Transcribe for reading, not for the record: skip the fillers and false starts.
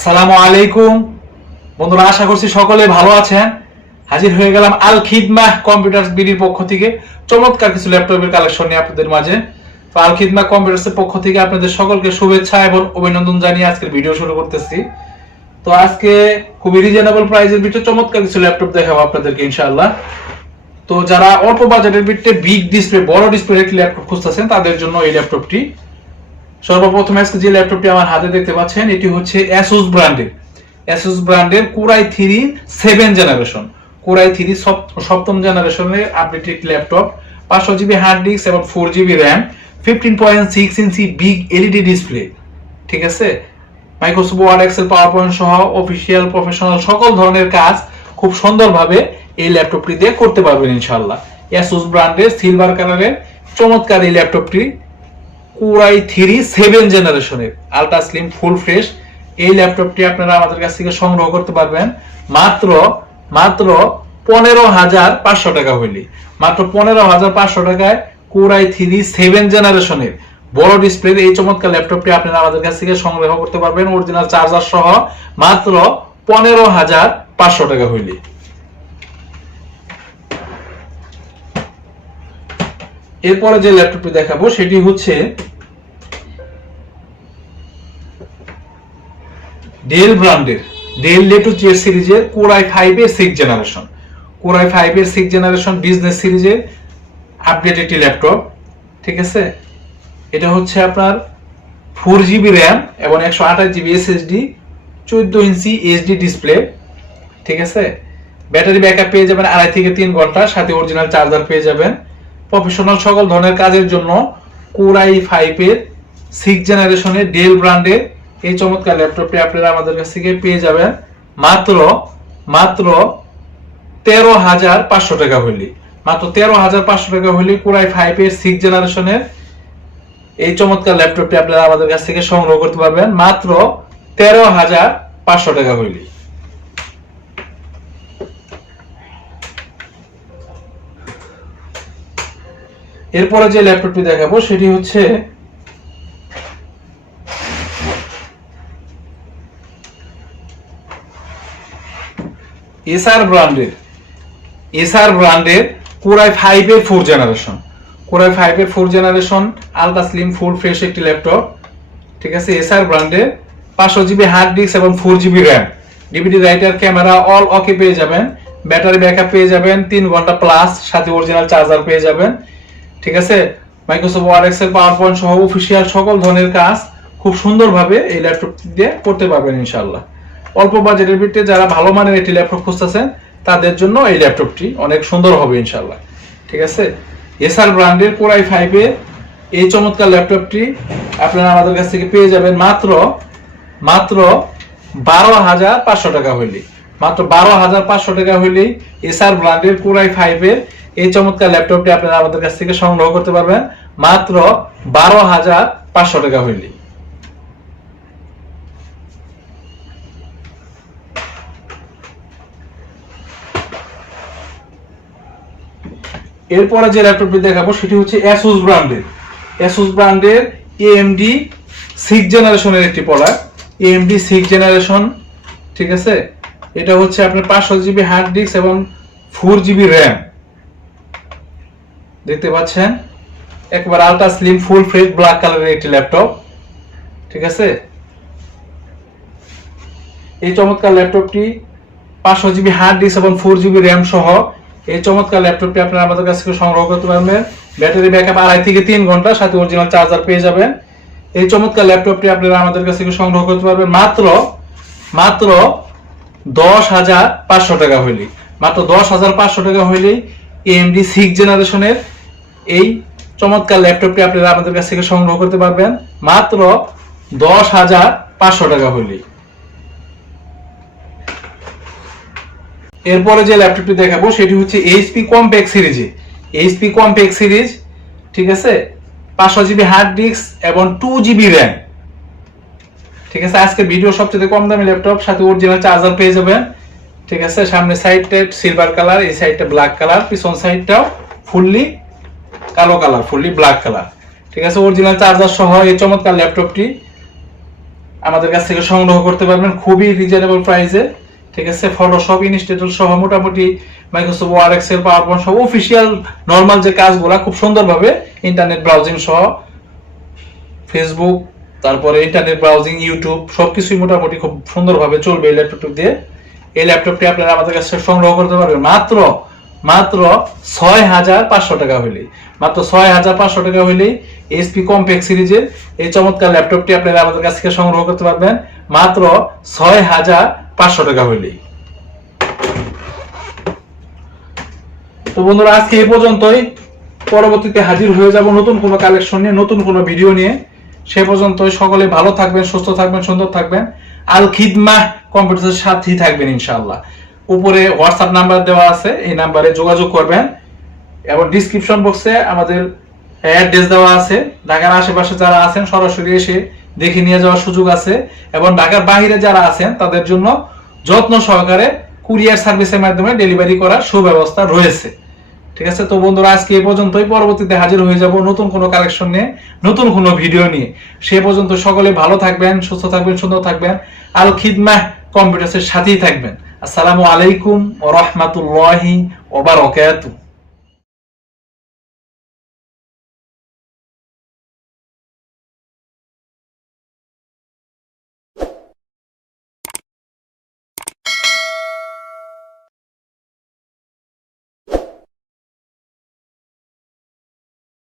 আসসালামু আলাইকুম বন্ধুরা, আশা করছি সকলে ভালো আছেন। হাজির হয়ে গেলাম আল খিদমা কম্পিউটার্স বিডির পক্ষ থেকে চমৎকার কিছু ল্যাপটপের কালেকশন নিয়ে আপনাদের মাঝে। তো আল খিদমা কম্পিউটার্সের পক্ষ থেকে আপনাদের সকলকে শুভেচ্ছা এবং অভিনন্দন জানিয়ে আজকের ভিডিও শুরু করতেছি। তো আজকে খুবই রিজনেবল প্রাইসের ভিতরে চমৎকার কিছু ল্যাপটপ দেখাবো আপনাদেরকে ইনশাআল্লাহ। তো যারা অল্প বাজেটের ভিতরে বিগ ডিসপ্লে বড় ডিসপ্লে একটি ল্যাপটপ খুঁজতেছেন তাদের জন্য এই ল্যাপটপটি। সর্বপ্রথম আজকে যে ল্যাপটপটি আমার হাতে দেখতে পাচ্ছেন এটি হচ্ছে Asus ব্র্যান্ডের Core i3 7 generation, Core i3 সপ্তম জেনারেশনের updated laptop, 500 GB hard disk এবং 4 জিবি র্যাম, 15.6 ইঞ্চি বিগ এলইডি ডিসপ্লে। ঠিক আছে, Microsoft Word, Excel, PowerPoint সহ অফিসিয়াল প্রফেশনাল সকল ধরনের কাজ খুব সুন্দরভাবে এই ল্যাপটপটি দিয়ে করতে পারবেন ইনশাআল্লাহ। Asus ব্র্যান্ডের সিলভার কালারের চমৎকার এই ল্যাপটপটি Core i3 7 জেনারেশনের আলট্রা স্লিম ফুল ফ্রেশ এই ল্যাপটপটি আপনারা আমাদের কাছ থেকে সংগ্রহ করতে পারবেন মাত্র 15,500 টাকা হইলে। মাত্র 15,500 টাকায় Core i3 7 জেনারেশনের বড় ডিসপ্লের এই চমৎকার ল্যাপটপটি আপনারা আমাদের কাছ থেকে সংগ্রহ করতে পারবেন অরিজিনাল চার্জার সহ মাত্র 15,500 টাকা হইলে। এরপরে যে ল্যাপটপটি দেখাবো সেটি হচ্ছে ডেল ব্র্যান্ডের ডেল লেটুচিয়ার সিরিজের Core i5 এর 6 জেনারেশন, Core i5 এর 6 জেনারেশন বিজনেস সিরিজের আপডেট একটি ল্যাপটপ। ঠিক আছে, এটা হচ্ছে আপনার 4 জিবি র্যাম এবং 128 জিবি এসএসডি, 14 ইঞ্চি এইচডি ডিসপ্লে। ঠিক আছে, ব্যাটারি ব্যাকআপ পেয়ে যাবেন 2.5 থেকে 3 ঘন্টা, সাথে অরিজিনাল চার্জার পেয়ে যাবেন। প্রফেশনাল সকল ধরনের কাজের জন্য Core i5 এর 6 জেনারেশনের ডেল ব্র্যান্ডের এই চমৎকার ল্যাপটপটি আপনারা আমাদের কাছ থেকে পেয়ে যাবেন মাত্র 13,500 টাকা হইলে। মাত্র 13,500 টাকা হইলে Core i5 এর 6 জেনারেশনের এই চমৎকার ল্যাপটপটি আপনারা আমাদের কাছ থেকে সংগ্রহ করতে পারবেন মাত্র 13,500 টাকা হইলে। এরপরে যে ল্যাপটপটি দেখাবো সেটি হচ্ছে এসআর ব্র্যান্ডের Core i5 এর 4 জেনারেশন, Core i5 এর 4 generation ultra slim full fresh একটি ল্যাপটপ। ঠিক আছে, এসআর ব্র্যান্ডের 500 জিবি হার্ড ডিস্ক এবং 4 GB RAM, DVD writer, camera all ওকে পেয়ে যাবেন। ব্যাটারি ব্যাকআপ পেয়ে যাবেন 3 ঘন্টা প্লাস, সাথে অরিজিনাল চার্জার পেয়ে যাবেন। ঠিক আছে, Microsoft Word, Excel, PowerPoint সহ অফিসিয়াল সকল ধরনের কাজ খুব সুন্দরভাবে এই ল্যাপটপটি দিয়ে করতে পারবেন ইনশাআল্লাহ। অল্প বাজেটের ভিতরে যারা ভালো মানের একটি ল্যাপটপ খুঁজতেছেন তাদের জন্য এই ল্যাপটপটি অনেক সুন্দর হবে ইনশাআল্লাহ। ঠিক আছে, এসআর ব্র্যান্ডের Core i5 এর এই চমৎকার ল্যাপটপটি আপনারা আমাদের কাছ থেকে পেয়ে যাবেন মাত্র 12,500 টাকা হইলে। মাত্র 12,500 টাকা হইলেই এসআর ব্র্যান্ডের Core i5 এর এই চমৎকার ল্যাপটপটি আপনারা আমাদের কাছ থেকে সংগ্রহ করতে পারবেন মাত্র 12,500 টাকা হইলে। এরপরে যে ল্যাপটপটি দেখাবো সেটি হচ্ছে Asus ব্র্যান্ডের AMD 6 জেনারেশনের একটি প্রোডাক্ট, AMD 6 জেনারেশন। ঠিক আছে, এটা হচ্ছে আপনার 500 জিবি হার্ড ডিস্ক এবং 4 জিবি র্যাম। দেখতে পাচ্ছেন একবার ultra slim full fresh black কালারের একটি ল্যাপটপ। ঠিক আছে, এই চমৎকার ল্যাপটপটি 500 জিবি হার্ড ডিস্ক এবং 4 জিবি র্যাম সহ এই চমৎকার ল্যাপটপটি আপনারা আমাদের কাছ থেকে সংগ্রহ করতে পারবেন। ব্যাটারি ব্যাকআপ 2.5 থেকে 3 ঘন্টা, সাথে অরিজিনাল চার্জার পেয়ে যাবেন। এই চমৎকার ল্যাপটপটি আপনারা আমাদের কাছ থেকে সংগ্রহ করতে পারবেন মাত্র 10,500 টাকা হইলে। মাত্র 10,500 টাকা হইলেই AMD 6 জেনারেশনের এই চমৎকার ল্যাপটপটি আপনারা আমাদের কাছ থেকে সংগ্রহ করতে পারবেন মাত্র 10,500 টাকা হইলেই। এরপরে যে ল্যাপটপটি দেখাবো সেটি হচ্ছে HP কম্প্যাক্ট সিরিজ। ঠিক আছে, 500 জিবি হার্ড ডিস্ক এবং 2 জিবি র্যাম। ঠিক আছে, আজকে ভিডিও সবচেয়ে কম দামি ল্যাপটপ, সাথে অরিজিনাল চার্জার পেয়ে যাবেন। ঠিক আছে, সামনে সাইডটা সিলভার কালার, এই সাইডটা ব্ল্যাক কালার, পিছন সাইডটাও ফুললি কালো কালার, ফুললি ব্ল্যাক কালার। ঠিক আছে, অরিজিনাল চার্জার সহ এই চমৎকার ল্যাপটপটি আমাদের কাছ থেকে সংগ্রহ করতে পারবেন খুবই রিজনেবল প্রাইসে। ঠিক আছে, ফটোশপ, ইনস্টেটল সহ মোটামুটি Microsoft Word, Excel, PowerPoint সহ অফিসিয়াল নর্মাল যে কাজগুলো খুব সুন্দরভাবে ইন্টারনেট ব্রাউজিং সহ ফেসবুক, তারপরে ইন্টারনেট ব্রাউজিং, ইউটিউব সবকিছুই মোটামুটি খুব সুন্দরভাবে চলবে এই ল্যাপটপ দিয়ে। এই ল্যাপটপটি আপনারা আমাদের কাছে সংগ্রহ করতে পারবেন মাত্র মাত্র 6,500 টাকা হইলেই, মাত্র 6,500 টাকা হইলেই এইচপি কম্প্যাক্ট সিরিজের এই চমৎকার ল্যাপটপটি আপনারা আমাদের কাছ থেকে সংগ্রহ করতে পারবেন মাত্র 6,500 টাকা হইলেই। তো বন্ধুরা, আজকে এই পর্যন্তই। পরবর্তীতে হাজির হয়ে যাব নতুন কোনো কালেকশন নিয়ে, নতুন কোনো ভিডিও নিয়ে। সে পর্যন্তই সকলে ভালো থাকবেন, সুস্থ থাকবেন, সুন্দর থাকবেন। আল খিদমাহ কম্পিউটারের সাথেই থাকবেন ইনশাআল্লাহ। উপরে হোয়াটসঅ্যাপ নাম্বার দেওয়া আছে, এই নাম্বারে যোগাযোগ করবেন এবং ডিসক্রিপশন বক্সে আমাদের অ্যাড্রেস দেওয়া আছে। ঢাকার আশেপাশে যারা আছেন সরাসরি এসে দেখে নিয়ে যাওয়ার সুযোগ আছে এবং ঢাকার বাইরে যারা আছেন তাদের জন্য যত্ন সহকারে কুরিয়ার সার্ভিসের মাধ্যমে ডেলিভারি করার সুব্যবস্থা রয়েছে। ঠিক আছে, তো বন্ধুরা আজকে এই পর্যন্তই। পরবর্তীতে হাজির হয়ে যাব নতুন কোনো কালেকশন নিয়ে, নতুন কোনো ভিডিও নিয়ে। সে পর্যন্ত সকলে ভালো থাকবেন, সুস্থ থাকবেন, সুন্দর থাকবেন। আল খিদমাহ কম্পিউটারের সাথেই থাকবেন। আসসালামু আলাইকুম ওয়া রাহমাতুল্লাহি ওয়া বারাকাতুহু।